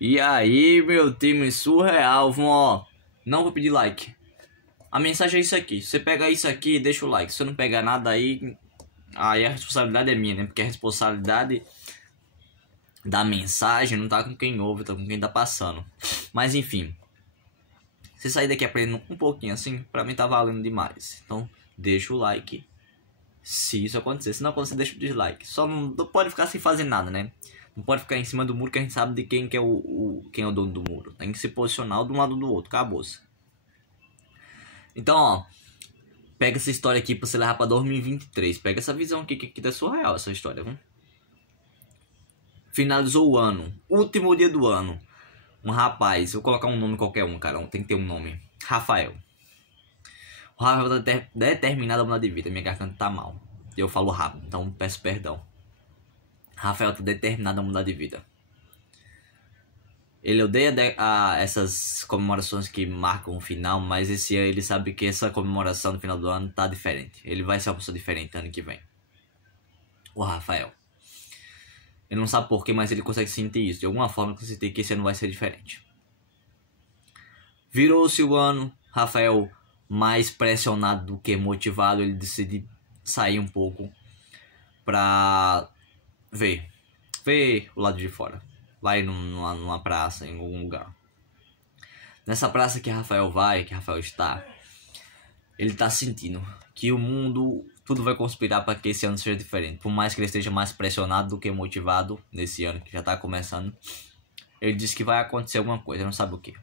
E aí, meu time surreal, ó, não vou pedir like. A mensagem é isso aqui. Você pega isso aqui e deixa o like. Se você não pegar nada aí a responsabilidade é minha, né? Porque a responsabilidade da mensagem não tá com quem ouve, tá com quem tá passando. Mas enfim, se sair daqui aprendendo um pouquinho assim, pra mim tá valendo demais. Então, deixa o like se isso acontecer. Se não acontecer, deixa o dislike. Só não pode ficar sem fazer nada, né? Não pode ficar em cima do muro que a gente sabe de quem que é quem é o dono do muro. Tem que se posicionar de um lado do outro. Acabou-se. Então, ó. Pega essa história aqui pra você levar pra 2023. Pega essa visão aqui que tá surreal essa história, viu? Finalizou o ano. Último dia do ano. Um rapaz. Vou colocar um nome qualquer um, cara. Tem que ter um nome. Rafael. O Rafael tá determinado a mudar de vida. Minha garganta tá mal. Eu falo rápido, então peço perdão. Rafael tá determinado a mudar de vida. Ele odeia essas comemorações que marcam o final, mas esse ano ele sabe que essa comemoração no final do ano tá diferente. Ele vai ser uma pessoa diferente ano que vem. O Rafael. Ele não sabe porquê, mas ele consegue sentir isso. De alguma forma, ele consegue sentir que esse ano vai ser diferente. Virou-se o ano. Rafael, mais pressionado do que motivado, ele decide sair um pouco pra ver o lado de fora. Lá numa praça, em algum lugar. Nessa praça que Rafael está, ele tá sentindo que o mundo, tudo vai conspirar para que esse ano seja diferente. Por mais que ele esteja mais pressionado do que motivado nesse ano que já tá começando, ele diz que vai acontecer alguma coisa, não sabe o que.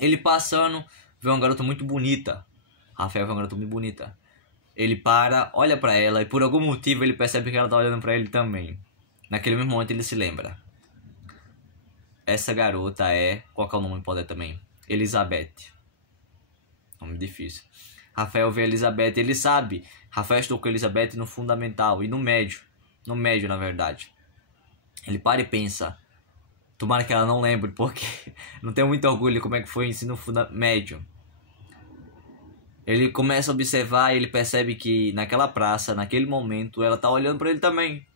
Ele passando, vê uma garota muito bonita. Rafael vê uma garota muito bonita. Ele para, olha pra ela e por algum motivo ele percebe que ela tá olhando pra ele também. Naquele mesmo momento ele se lembra. Essa garota é... Qual que é o nome poder também? Elizabeth. Nome difícil. Rafael vê Elizabeth, ele sabe. Rafael estudou com Elizabeth no fundamental e no médio. No médio, na verdade. Ele para e pensa. Tomara que ela não lembre, porque não tenho muito orgulho de como é que foi o ensino médio. Ele começa a observar e ele percebe que naquela praça, naquele momento, ela tá olhando pra ele também.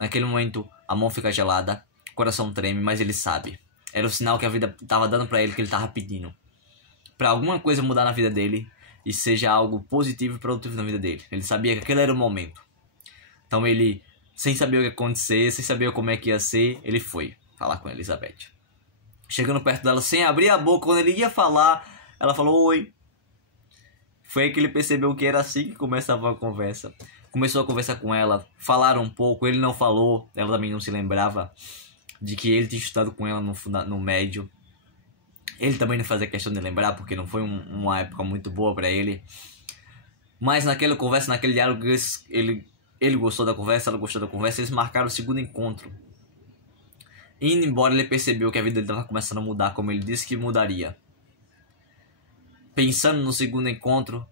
Naquele momento, a mão fica gelada, o coração treme, mas ele sabe. Era o sinal que a vida tava dando pra ele, que ele tava pedindo. Pra alguma coisa mudar na vida dele e seja algo positivo e produtivo na vida dele. Ele sabia que aquele era o momento. Então ele, sem saber o que ia acontecer, sem saber como é que ia ser, ele foi falar com a Elizabeth. Chegando perto dela, sem abrir a boca, quando ele ia falar, ela falou oi. Foi aí que ele percebeu que era assim que começava a conversa. Começou a conversar com ela, falaram um pouco, ele não falou, ela também não se lembrava de que ele tinha estudado com ela no médio. Ele também não fazia questão de lembrar, porque não foi uma época muito boa pra ele. Mas naquela conversa, naquele diálogo, ele gostou da conversa, ela gostou da conversa, eles marcaram o segundo encontro. Indo embora, ele percebeu que a vida dele estava começando a mudar, como ele disse que mudaria. Pensando no segundo encontro,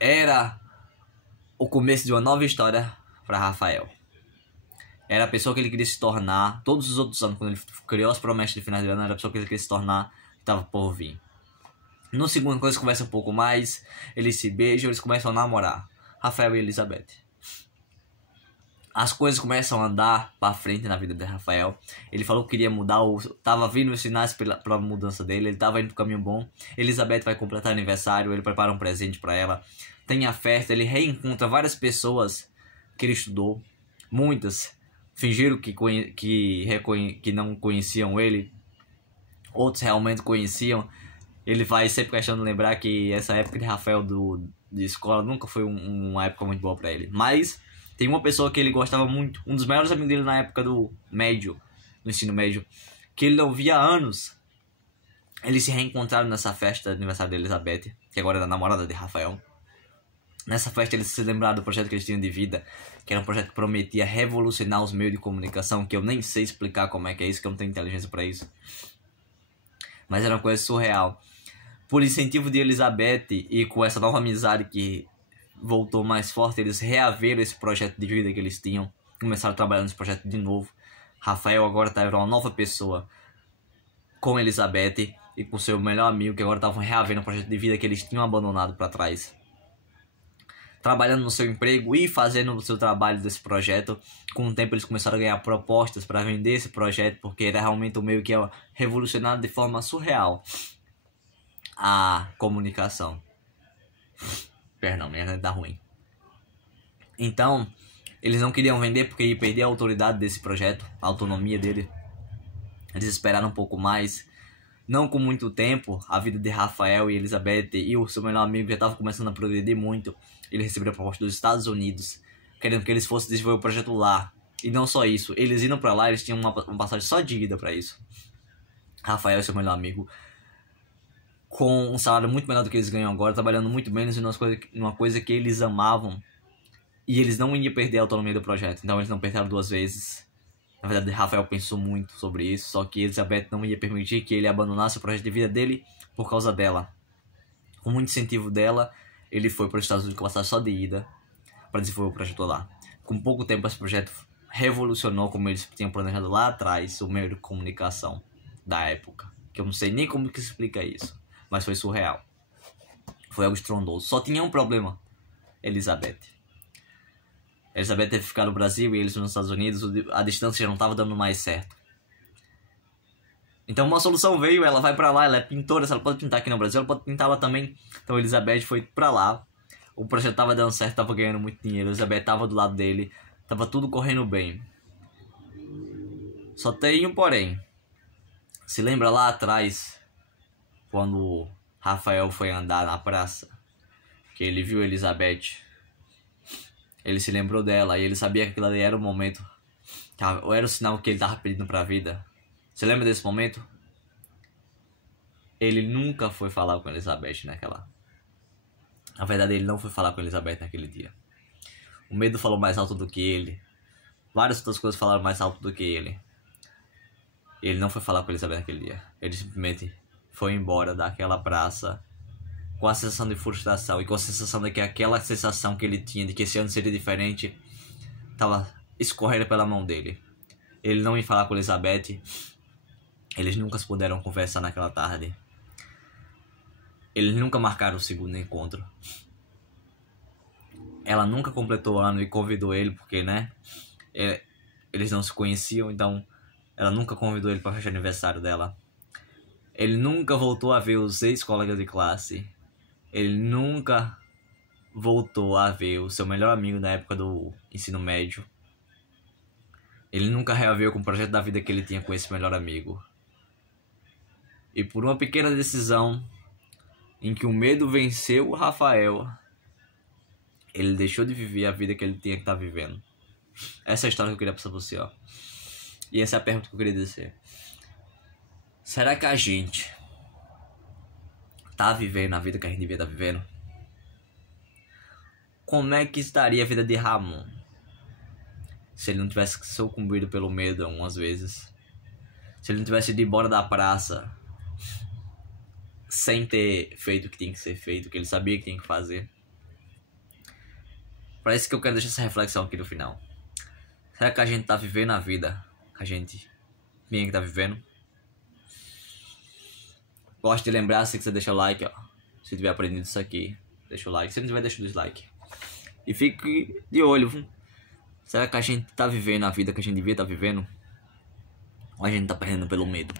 era o começo de uma nova história para Rafael. Era a pessoa que ele queria se tornar. Todos os outros anos, quando ele criou as promessas de final de ano, era a pessoa que ele queria se tornar, que estava por vir. No segundo, quando eles conversam um pouco mais, eles se beijam, eles começam a namorar. Rafael e Elizabeth. As coisas começam a andar para frente na vida de Rafael. Ele falou que queria mudar, tava vindo os sinais para a mudança dele, ele tava indo pro caminho bom. Elizabeth vai completar aniversário, ele prepara um presente para ela. Tem a festa, ele reencontra várias pessoas que ele estudou. Muitas fingiram que não conheciam ele. Outros realmente conheciam. Ele vai sempre questionando lembrar que essa época de Rafael de escola nunca foi uma época muito boa para ele. Mas tem uma pessoa que ele gostava muito, um dos melhores amigos dele na época do ensino médio, que ele não via há anos. Eles se reencontraram nessa festa de aniversário de Elizabeth, que agora é a namorada de Rafael. Nessa festa eles se lembraram do projeto que eles tinham de vida, que era um projeto que prometia revolucionar os meios de comunicação, que eu nem sei explicar como é que é isso, que eu não tenho inteligência para isso. Mas era uma coisa surreal. Por incentivo de Elizabeth e com essa nova amizade que voltou mais forte, eles reaveram esse projeto de vida que eles tinham, começaram a trabalhar nesse projeto de novo. Rafael agora tá uma nova pessoa com Elizabeth e com seu melhor amigo, que agora estavam reavendo o projeto de vida que eles tinham abandonado para trás. trabalhando no seu emprego e fazendo o seu trabalho desse projeto. Com o tempo eles começaram a ganhar propostas para vender esse projeto, porque era realmente um meio que revolucionado de forma surreal a comunicação. Perdão, minha internet tá ruim. Então, eles não queriam vender porque ia perder a autoridade desse projeto, a autonomia dele. Eles esperaram um pouco mais. Não com muito tempo, a vida de Rafael e Elizabeth e o seu melhor amigo já estava começando a progredir muito. Ele recebeu a proposta dos Estados Unidos, querendo que eles fossem desenvolver o projeto lá. E não só isso, eles indo pra lá, eles tinham uma passagem só de ida pra isso. Rafael e seu melhor amigo, com um salário muito menor do que eles ganham agora, trabalhando muito menos em uma coisa que eles amavam. E eles não iam perder a autonomia do projeto, então eles não perderam duas vezes. Na verdade, Rafael pensou muito sobre isso, só que Elizabeth não ia permitir que ele abandonasse o projeto de vida dele por causa dela. Com muito incentivo dela, ele foi para os Estados Unidos com passagem só de ida para desenvolver o projeto lá. Com pouco tempo, esse projeto revolucionou, como eles tinham planejado lá atrás, o meio de comunicação da época. Que eu não sei nem como que se explica isso, mas foi surreal. Foi algo estrondoso. Só tinha um problema: Elizabeth teve que ficar no Brasil e eles nos Estados Unidos, a distância já não estava dando mais certo. Então uma solução veio, ela vai pra lá, ela é pintora, se ela pode pintar aqui no Brasil, ela pode pintar lá também. Então Elizabeth foi pra lá, o projeto tava dando certo, tava ganhando muito dinheiro, Elizabeth tava do lado dele, tava tudo correndo bem. Só tem um porém. Se lembra lá atrás, quando Rafael foi andar na praça, que ele viu Elizabeth, ele se lembrou dela e ele sabia que aquilo ali era o momento, ou era o sinal que ele tava pedindo pra vida. Você lembra desse momento? Ele nunca foi falar com Elizabeth naquela... Na verdade, ele não foi falar com Elizabeth naquele dia. O medo falou mais alto do que ele. Várias outras coisas falaram mais alto do que ele. Ele não foi falar com Elizabeth naquele dia. Ele simplesmente foi embora daquela praça com a sensação de frustração e com a sensação de que aquela sensação que ele tinha de que esse ano seria diferente estava escorrendo pela mão dele. Ele não ia falar com Elizabeth. Eles nunca puderam conversar naquela tarde. Eles nunca marcaram o segundo encontro. Ela nunca completou o ano e convidou ele, porque, né? Eles não se conheciam, então ela nunca convidou ele para fechar o aniversário dela. Ele nunca voltou a ver os ex-colegas de classe. Ele nunca voltou a ver o seu melhor amigo na época do ensino médio. Ele nunca reaveu com o projeto da vida que ele tinha com esse melhor amigo. E por uma pequena decisão em que o medo venceu o Rafael, ele deixou de viver a vida que ele tinha que estar vivendo. Essa é a história que eu queria passar pra você, ó. E essa é a pergunta que eu queria dizer. Será que a gente tá vivendo a vida que a gente devia estar vivendo? Como é que estaria a vida de Ramon se ele não tivesse sucumbido pelo medo algumas vezes? Se ele não tivesse ido embora da praça sem ter feito o que tinha que ser feito, o que ele sabia que tinha que fazer? Parece que eu quero deixar essa reflexão aqui no final. Será que a gente tá vivendo a vida que a gente tinha que tá vivendo? Gosto de lembrar, se você deixa o like, ó. Se tiver aprendido isso aqui, deixa o like. Se não tiver, deixa o dislike. E fique de olho, viu? Será que a gente tá vivendo a vida que a gente devia estar vivendo? Ou a gente tá perdendo pelo medo?